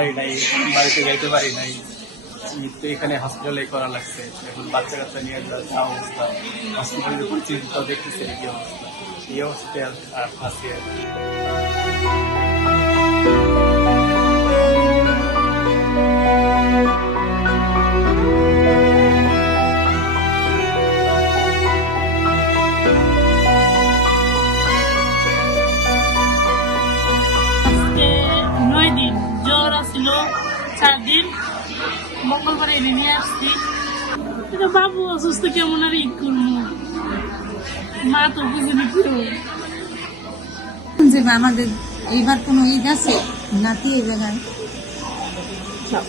পারি নাই, বাড়িতে যাইতে পারি নাই, তো এখানে হসপিটালে করা লাগছে। এখন বাচ্চা কাচ্চা নিয়ে যা অবস্থা, হসপিটালের পরিচিত দেখতেছে কি অবস্থা, এই অবস্থায় আছি আর কি। জ্বর আসছিল 4 দিন, মঙ্গলবার এনে নিয়ে আসছি। বাবু অসুস্থ, কেমন আর ঈদ করবো, মা তো বুঝিনি কেউ যে আমাদের এইবার কোনো ঈদ আছে নাতি এই জায়গায়।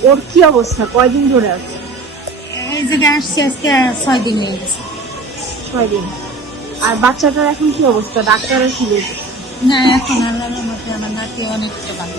ওর কি অবস্থা, কয়দিন ধরে আছে? এই জায়গায় আসছে আজকে 6 দিন হয়ে গেছে। 6 দিন। আর বাচ্চাটার এখন কি অবস্থা, ডাক্তারের কি বলছে? না, এখন আল্লাহর রহমতে আমার নাতি অনেকটা ভালো।